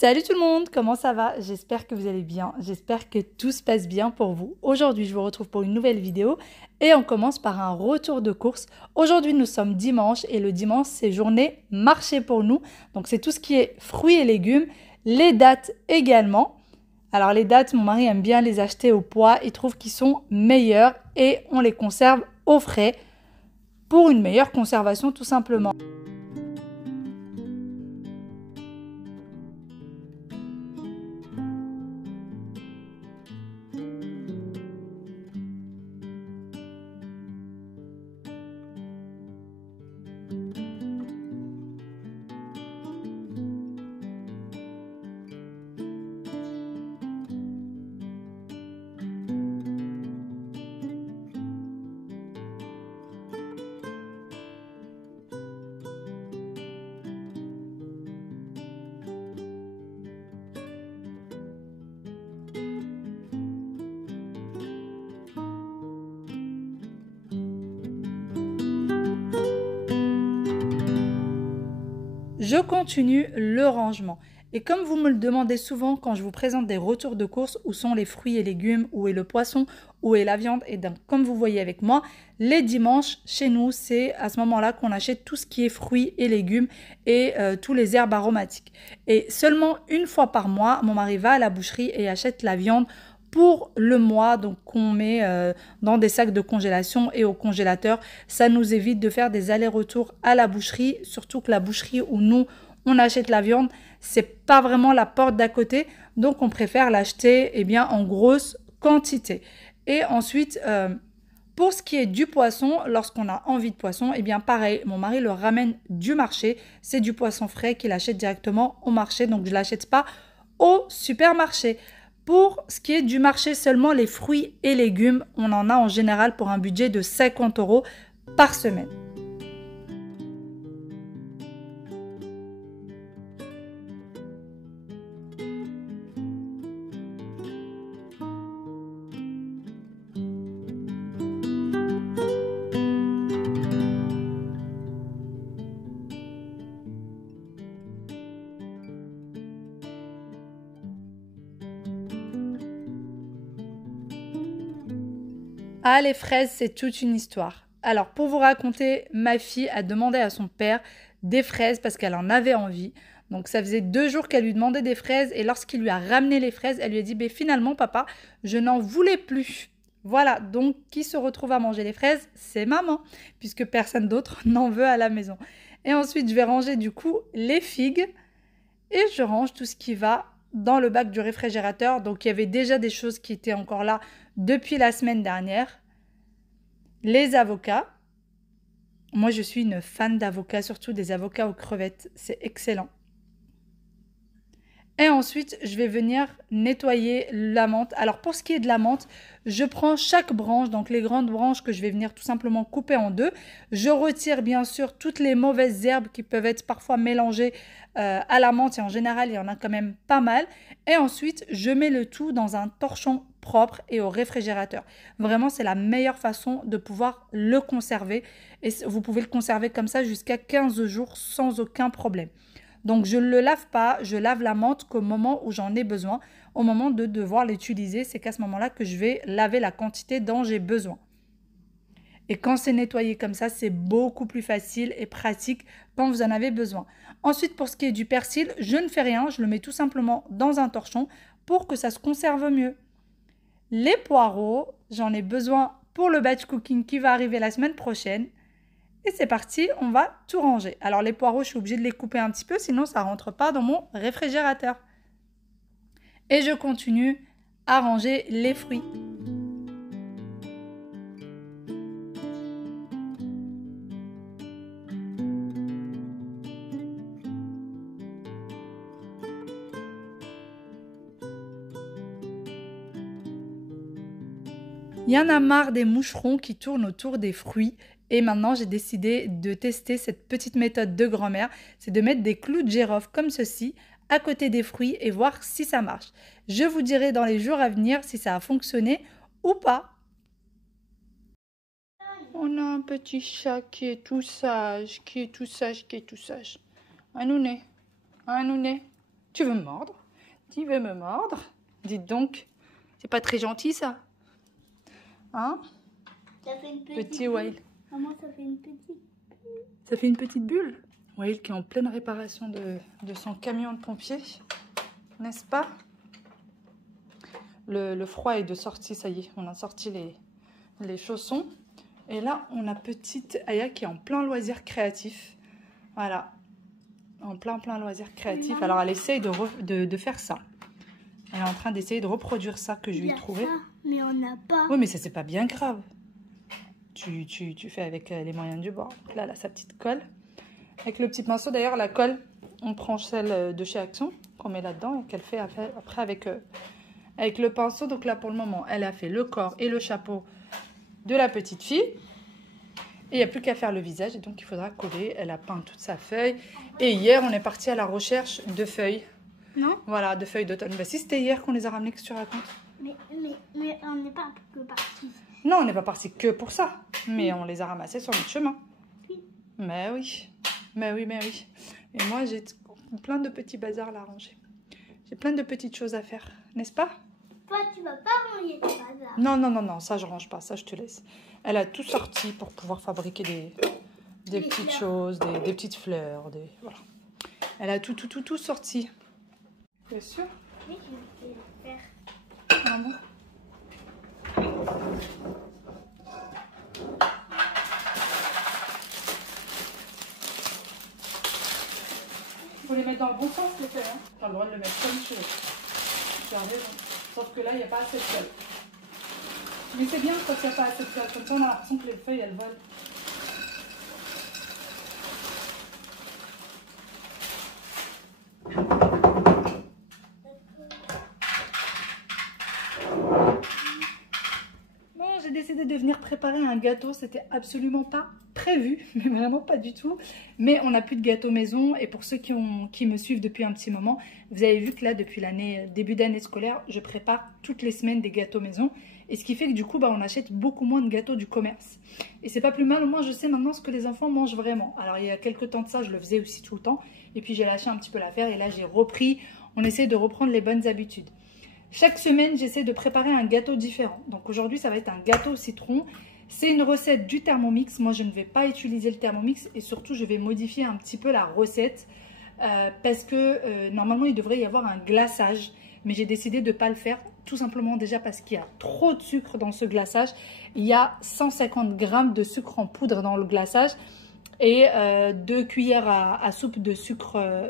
Salut tout le monde, comment ça va? J'espère que vous allez bien, j'espère que tout se passe bien pour vous. Aujourd'hui, je vous retrouve pour une nouvelle vidéo et on commence par un retour de course. Aujourd'hui, nous sommes dimanche et le dimanche, c'est journée marché pour nous. Donc, c'est tout ce qui est fruits et légumes, les dattes également. Alors, les dattes, mon mari aime bien les acheter au poids, il trouve qu'ils sont meilleurs et on les conserve au frais pour une meilleure conservation tout simplement. Je continue le rangement. Et comme vous me le demandez souvent quand je vous présente des retours de course, où sont les fruits et légumes, où est le poisson, où est la viande, et donc comme vous voyez avec moi, les dimanches chez nous, c'est à ce moment-là qu'on achète tout ce qui est fruits et légumes et tous les herbes aromatiques. Et seulement une fois par mois, mon mari va à la boucherie et achète la viande pour le mois, donc qu'on met dans des sacs de congélation et au congélateur. Ça nous évite de faire des allers-retours à la boucherie, surtout que la boucherie où nous, on achète la viande, c'est pas vraiment la porte d'à côté, donc on préfère l'acheter en grosse quantité. Et ensuite, pour ce qui est du poisson, lorsqu'on a envie de poisson, pareil, mon mari le ramène du marché. C'est du poisson frais qu'il achète directement au marché, donc je ne l'achète pas au supermarché. Pour ce qui est du marché, seulement les fruits et légumes, on en a en général pour un budget de 50 € par semaine. Ah, les fraises, c'est toute une histoire. Alors, pour vous raconter, ma fille a demandé à son père des fraises parce qu'elle en avait envie. Donc, ça faisait 2 jours qu'elle lui demandait des fraises et lorsqu'il lui a ramené les fraises, elle lui a dit finalement, papa, je n'en voulais plus. Voilà, donc qui se retrouve à manger les fraises? C'est maman, puisque personne d'autre n'en veut à la maison. Et ensuite, je vais ranger du coup les figues et je range tout ce qui va dans le bac du réfrigérateur. Donc, il y avait déjà des choses qui étaient encore là depuis la semaine dernière. Les avocats. Moi, je suis une fan d'avocats, surtout des avocats aux crevettes. C'est excellent. Et ensuite, je vais venir nettoyer la menthe. Alors, pour ce qui est de la menthe, je prends chaque branche, donc les grandes branches que je vais venir tout simplement couper en deux. Je retire bien sûr toutes les mauvaises herbes qui peuvent être parfois mélangées à la menthe. Et en général, il y en a quand même pas mal. Et ensuite, je mets le tout dans un torchon propre et au réfrigérateur. Vraiment, c'est la meilleure façon de pouvoir le conserver. Et vous pouvez le conserver comme ça jusqu'à 15 jours sans aucun problème. Donc, je ne le lave pas, je lave la menthe qu'au moment où j'en ai besoin. Au moment de devoir l'utiliser, c'est qu'à ce moment-là que je vais laver la quantité dont j'ai besoin. Et quand c'est nettoyé comme ça, c'est beaucoup plus facile et pratique quand vous en avez besoin. Ensuite, pour ce qui est du persil, je ne fais rien, je le mets tout simplement dans un torchon pour que ça se conserve mieux. Les poireaux, j'en ai besoin pour le batch cooking qui va arriver la semaine prochaine. Et c'est parti, on va tout ranger. Alors les poireaux, je suis obligée de les couper un petit peu, sinon ça ne rentre pas dans mon réfrigérateur. Et je continue à ranger les fruits. Il y en a marre des moucherons qui tournent autour des fruits. Et maintenant, j'ai décidé de tester cette petite méthode de grand-mère. C'est de mettre des clous de girofle comme ceci à côté des fruits et voir si ça marche. Je vous dirai dans les jours à venir si ça a fonctionné ou pas. On a un petit chat qui est tout sage, qui est tout sage, qui est tout sage. Un nounet, un nounet. Tu veux me mordre? Tu veux me mordre? Dites donc, c'est pas très gentil ça. Hein? Ça fait une Petit Wael. Maman, ça fait une petite... Ça fait une petite bulle. Wael qui est en pleine réparation de son camion de pompier. N'est-ce pas? Le froid est de sortie, ça y est. On a sorti les chaussons. Et là, on a petite Aya qui est en plein loisir créatif. Voilà. En plein loisir créatif. Alors, elle essaye de faire ça. Elle est en train d'essayer de reproduire ça que je lui ai trouvé. Ça, mais on n'a pas. Oui, mais ça, c'est pas bien grave. Tu fais avec les moyens du bord. Là, elle a sa petite colle. Avec le petit pinceau, d'ailleurs, la colle, on prend celle de chez Action, qu'on met là-dedans et qu'elle fait après avec le pinceau. Donc là, pour le moment, elle a fait le corps et le chapeau de la petite fille. Et il n'y a plus qu'à faire le visage. Et donc, il faudra coller. Elle a peint toute sa feuille. Et hier, on est parti à la recherche de feuilles. Non? Voilà, de feuilles d'automne. Bah si, c'était hier qu'on les a ramenées, que tu racontes. Mais on n'est pas que parti. Non, on n'est pas parti que pour ça. Mais on les a ramassées sur notre chemin. Oui. Mais oui. Mais oui, mais oui. Et moi, j'ai plein de petits bazars à ranger. J'ai plein de petites choses à faire, n'est-ce pas? Toi, tu vas pas ranger tes bazars. Non, ça je range pas, ça je te laisse. Elle a tout sorti pour pouvoir fabriquer des petites choses, des petites fleurs, voilà. Elle a tout sorti. Bien sûr. Oui, je vais le faire. Ah bon? Faut les mettre dans le bon sens, les feuilles. Hein. Tu as le droit de le mettre comme tu veux. Tu as raison. Sauf que là, il n'y a pas assez de feuilles. Mais c'est bien quand il n'y a pas assez de feuilles. Comme ça, on a l'impression que les feuilles, elles volent. Bon, j'ai décidé de venir préparer un gâteau. C'était absolument pas prévu, mais vraiment pas du tout. Mais on n'a plus de gâteau maison. Et pour ceux qui me suivent depuis un petit moment, vous avez vu que là, depuis début d'année scolaire, je prépare toutes les semaines des gâteaux maison. Et ce qui fait que du coup, on achète beaucoup moins de gâteaux du commerce. Et c'est pas plus mal, au moins je sais maintenant ce que les enfants mangent vraiment. Alors il y a quelques temps de ça, je le faisais aussi tout le temps. Et puis j'ai lâché un petit peu l'affaire et là j'ai repris. On essaie de reprendre les bonnes habitudes. Chaque semaine, j'essaie de préparer un gâteau différent. Donc aujourd'hui, ça va être un gâteau au citron. C'est une recette du Thermomix. Moi, je ne vais pas utiliser le Thermomix et surtout, je vais modifier un petit peu la recette parce que normalement, il devrait y avoir un glaçage. Mais j'ai décidé de ne pas le faire tout simplement déjà parce qu'il y a trop de sucre dans ce glaçage. Il y a 150 grammes de sucre en poudre dans le glaçage et 2 cuillères à soupe de sucre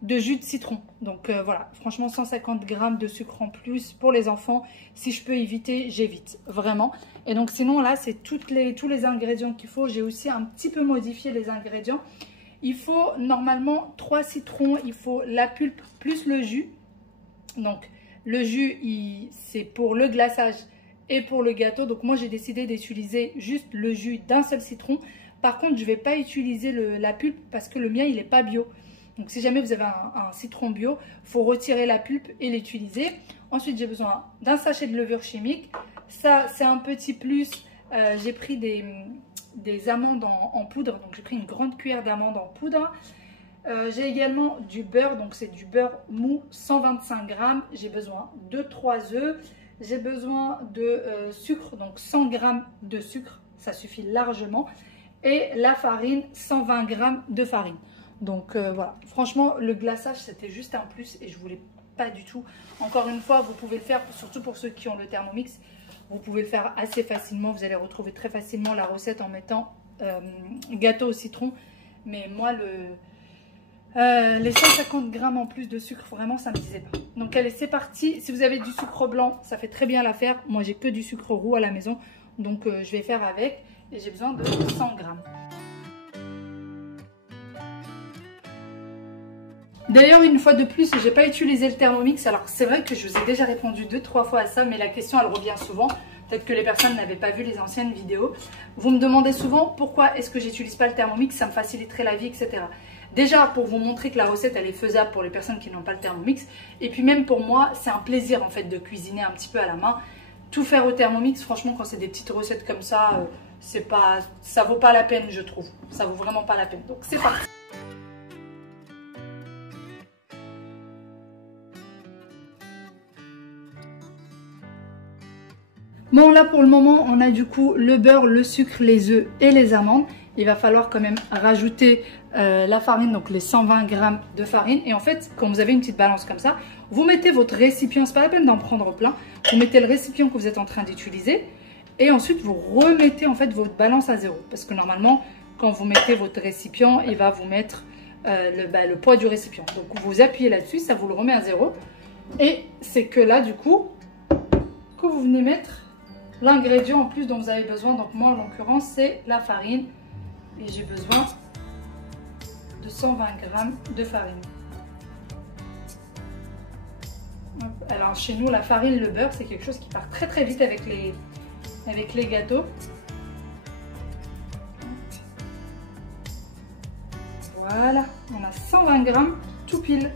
de jus de citron. Donc voilà, franchement 150 grammes de sucre en plus pour les enfants. Si je peux éviter, j'évite, vraiment. Et donc sinon là, c'est tous les ingrédients qu'il faut. J'ai aussi un petit peu modifié les ingrédients. Il faut normalement 3 citrons, il faut la pulpe plus le jus. Donc le jus, c'est pour le glaçage et pour le gâteau. Donc moi j'ai décidé d'utiliser juste le jus d'un seul citron. Par contre, je ne vais pas utiliser la pulpe parce que le mien, il n'est pas bio. Donc si jamais vous avez un citron bio, il faut retirer la pulpe et l'utiliser. Ensuite, j'ai besoin d'un sachet de levure chimique. Ça, c'est un petit plus. J'ai pris des amandes en poudre. Donc j'ai pris une grande cuillère d'amandes en poudre. J'ai également du beurre. Donc c'est du beurre mou, 125 grammes. J'ai besoin de 3 œufs. J'ai besoin de sucre, donc 100 grammes de sucre. Ça suffit largement. Et la farine, 120 grammes de farine. Donc voilà, franchement le glaçage c'était juste un plus et je voulais pas du tout. Encore une fois, vous pouvez le faire, surtout pour ceux qui ont le Thermomix, vous pouvez le faire assez facilement. Vous allez retrouver très facilement la recette en mettant gâteau au citron. Mais moi les 150 grammes en plus de sucre, vraiment ça me disait pas. Donc allez, c'est parti. Si vous avez du sucre blanc, ça fait très bien l'affaire. Moi j'ai que du sucre roux à la maison, donc je vais faire avec. Et j'ai besoin de 100 grammes. D'ailleurs, une fois de plus, j'ai pas utilisé le Thermomix. Alors, c'est vrai que je vous ai déjà répondu 2-3 fois à ça, mais la question, elle revient souvent. Peut-être que les personnes n'avaient pas vu les anciennes vidéos. Vous me demandez souvent pourquoi est-ce que j'utilise pas le Thermomix, ça me faciliterait la vie, etc. Déjà, pour vous montrer que la recette, elle est faisable pour les personnes qui n'ont pas le Thermomix. Et puis même pour moi, c'est un plaisir en fait de cuisiner un petit peu à la main. Tout faire au Thermomix, franchement, quand c'est des petites recettes comme ça, ça vaut pas la peine, je trouve. Ça vaut vraiment pas la peine. Donc, c'est parti. Bon, là pour le moment, on a du coup le beurre, le sucre, les œufs et les amandes. Il va falloir quand même rajouter la farine, donc les 120 grammes de farine. Et en fait, quand vous avez une petite balance comme ça, vous mettez votre récipient, c'est pas la peine d'en prendre plein. Vous mettez le récipient que vous êtes en train d'utiliser et ensuite vous remettez en fait votre balance à zéro. Parce que normalement, quand vous mettez votre récipient, il va vous mettre le poids du récipient. Donc vous appuyez là-dessus, ça vous le remet à zéro. Et c'est que là, du coup, que vous venez mettre l'ingrédient en plus dont vous avez besoin. Donc moi, en l'occurrence, c'est la farine. Et j'ai besoin de 120 grammes de farine. Alors chez nous, la farine, le beurre, c'est quelque chose qui part très très vite avec les gâteaux. Voilà, on a 120 grammes tout pile.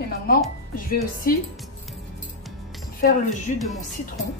Et maintenant, je vais aussi faire le jus de mon citron.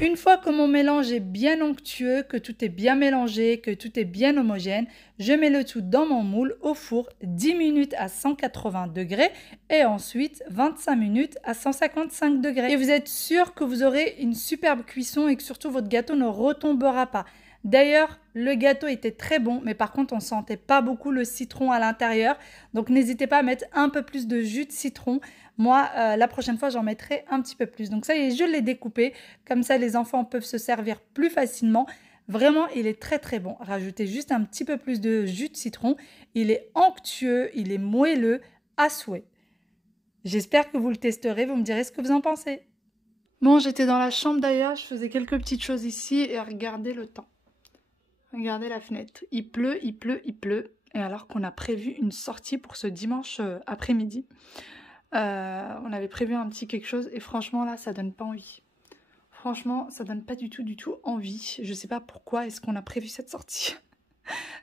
Une fois que mon mélange est bien onctueux, que tout est bien mélangé, que tout est bien homogène, je mets le tout dans mon moule au four 10 minutes à 180 degrés et ensuite 25 minutes à 155 degrés. Et vous êtes sûr que vous aurez une superbe cuisson et que surtout votre gâteau ne retombera pas. D'ailleurs, le gâteau était très bon, mais par contre, on ne sentait pas beaucoup le citron à l'intérieur. Donc, n'hésitez pas à mettre un peu plus de jus de citron. Moi, la prochaine fois, j'en mettrai un petit peu plus. Donc, ça y est, je l'ai découpé. Comme ça, les enfants peuvent se servir plus facilement. Vraiment, il est très, très bon. Rajoutez juste un petit peu plus de jus de citron. Il est onctueux, il est moelleux, à souhait. J'espère que vous le testerez. Vous me direz ce que vous en pensez. Bon, j'étais dans la chambre d'ailleurs. Je faisais quelques petites choses ici et regardez le temps. Regardez la fenêtre, il pleut, il pleut, il pleut. Et alors qu'on a prévu une sortie pour ce dimanche après-midi. On avait prévu un petit quelque chose et franchement là, ça donne pas envie. Franchement, ça donne pas du tout envie. Je sais pas pourquoi est-ce qu'on a prévu cette sortie.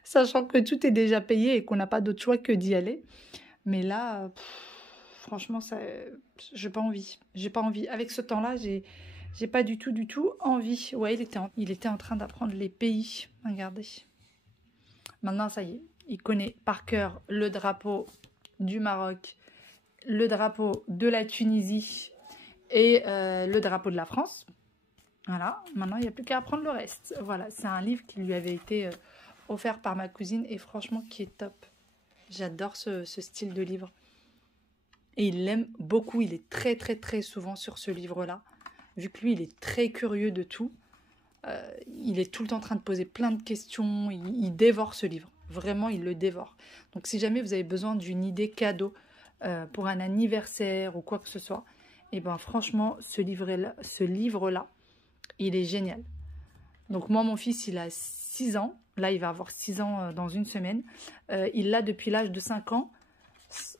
Sachant que tout est déjà payé et qu'on n'a pas d'autre choix que d'y aller. Mais là, franchement, ça, j'ai pas envie. J'ai pas envie. Avec ce temps-là, j'ai pas du tout envie. Ouais, il était en train d'apprendre les pays. Regardez. Maintenant, ça y est. Il connaît par cœur le drapeau du Maroc, le drapeau de la Tunisie et le drapeau de la France. Voilà. Maintenant, il n'y a plus qu'à apprendre le reste. Voilà. C'est un livre qui lui avait été offert par ma cousine et franchement, qui est top. J'adore ce style de livre. Et il l'aime beaucoup. Il est très souvent sur ce livre-là. Vu que lui, il est très curieux de tout, il est tout le temps en train de poser plein de questions, il dévore ce livre. Vraiment, il le dévore. Donc, si jamais vous avez besoin d'une idée cadeau pour un anniversaire ou quoi que ce soit, et ben franchement, ce livre-là, il est génial. Donc, moi, mon fils, il a 6 ans. Là, il va avoir 6 ans dans une semaine. Il l'a depuis l'âge de 5 ans.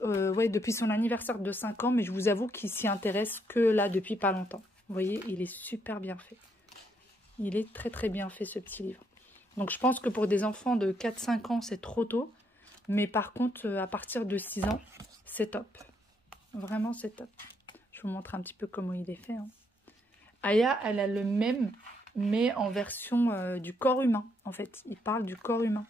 Ouais, depuis son anniversaire de 5 ans, mais je vous avoue qu'il s'y intéresse que là, depuis pas longtemps. Vous voyez, il est super bien fait. Il est très bien fait, ce petit livre. Donc, je pense que pour des enfants de 4-5 ans, c'est trop tôt. Mais par contre, à partir de 6 ans, c'est top. Vraiment, c'est top. Je vous montre un petit peu comment il est fait. Hein. Aya, elle a le même, mais en version du corps humain, en fait. Il parle du corps humain.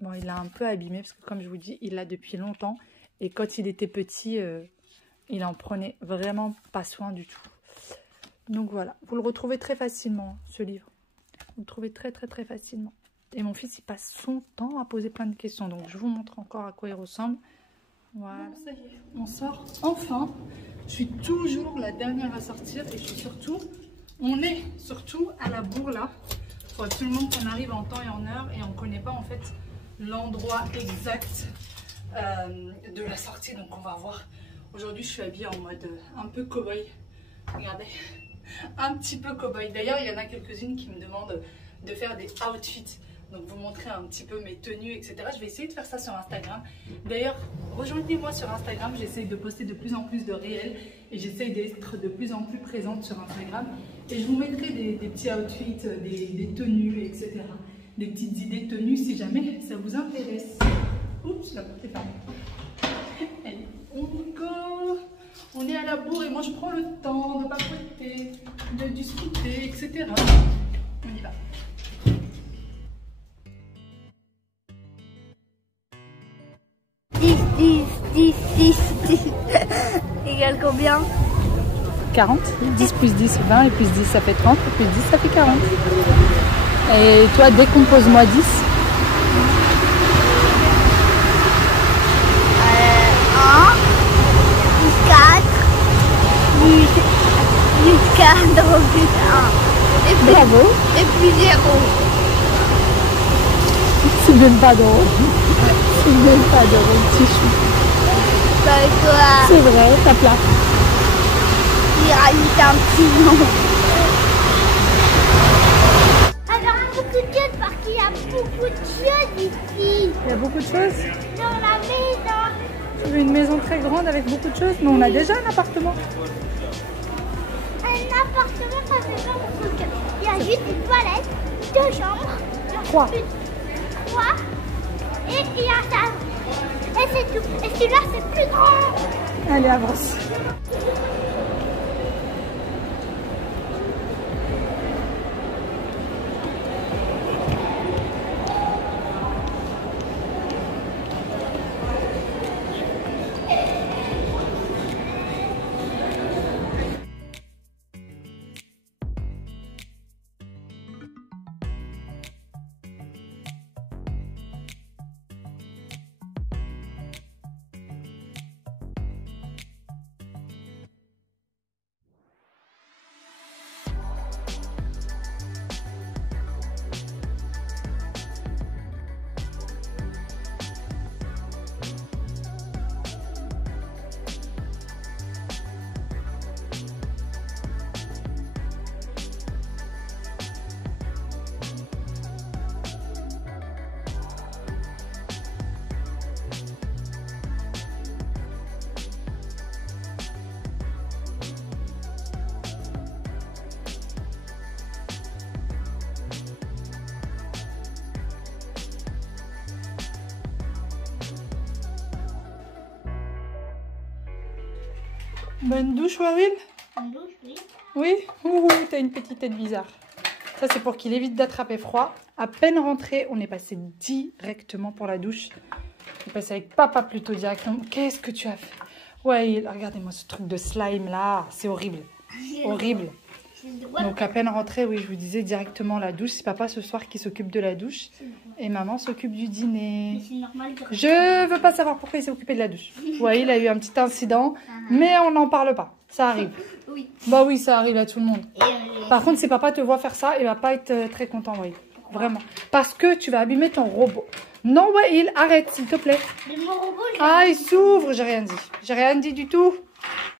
Bon, il l'a un peu abîmé, parce que comme je vous dis, il l'a depuis longtemps. Et quand il était petit... il en prenait vraiment pas soin du tout. Donc voilà, vous le retrouvez très facilement, ce livre. Vous le trouvez très facilement. Et mon fils, il passe son temps à poser plein de questions. Donc je vous montre encore à quoi il ressemble. Voilà. Bon, ça y est, on sort enfin. Je suis toujours la dernière à sortir. Et on est surtout à la bourre là. Il faut absolument qu'on arrive en temps et en heure. Et on ne connaît pas en fait l'endroit exact de la sortie. Donc on va voir. Aujourd'hui, je suis habillée en mode un peu cow-boy. Regardez, un petit peu cow-boy. D'ailleurs, il y en a quelques-unes qui me demandent de faire des outfits. Donc, vous montrer un petit peu mes tenues, etc. Je vais essayer de faire ça sur Instagram. D'ailleurs, rejoignez-moi sur Instagram. J'essaye de poster de plus en plus de réels. Et j'essaye d'être de plus en plus présente sur Instagram. Et je vous mettrai des petits outfits, des tenues, etc. Des petites idées de tenues si jamais ça vous intéresse. Oups, la porte est fermée. Allez, on est à la bourre et moi je prends le temps de papoter, de discuter, etc. On y va. Égale combien? 40. 10 plus 10, 20 et plus 10 ça fait 30 et plus 10 ça fait 40. Et toi décompose-moi 10. 1 plus 4 plus 4 plus 1 et puis, Bravo. et puis 0. C'est même pas drôle. C'est même pas drôle, petit chou. Bah toi, C'est vrai, tape là. il rajoute un petit nom. Alors beaucoup de choses parce qu'il y a beaucoup de choses ici. Il y a beaucoup de choses. Dans la maison. Tu veux une maison très grande avec beaucoup de choses, mais on a déjà un appartement. Un appartement, ça fait pas beaucoup de choses. Il y a juste une toilette, 2 chambres. 3. 3. Et il y a un salon. Et c'est tout. Et celui-là, c'est plus grand. Allez, avance. Bonne douche, Waril? Une douche, oui. Oui? Ouh, t'as une petite tête bizarre. Ça, c'est pour qu'il évite d'attraper froid. À peine rentré, on est passé directement pour la douche. On est passé avec papa plutôt directement. Qu'est-ce que tu as fait? Ouais, regardez-moi ce truc de slime là. C'est horrible. Horrible. Donc à peine rentré, oui, je vous disais directement la douche. C'est papa ce soir qui s'occupe de la douche. Et maman s'occupe du dîner. Mais c'est normal que... Je veux pas savoir pourquoi il s'est occupé de la douche. Ouais, il a eu un petit incident. Mais on n'en parle pas. Ça arrive. Oui. Bah oui, ça arrive à tout le monde. Et Par contre, si papa te voit faire ça, il va pas être très content, oui. Vraiment. Parce que tu vas abîmer ton robot. Non, Wael, arrête, s'il te plaît. mon robot, Ah, il s'ouvre, j'ai rien dit. J'ai rien dit du tout.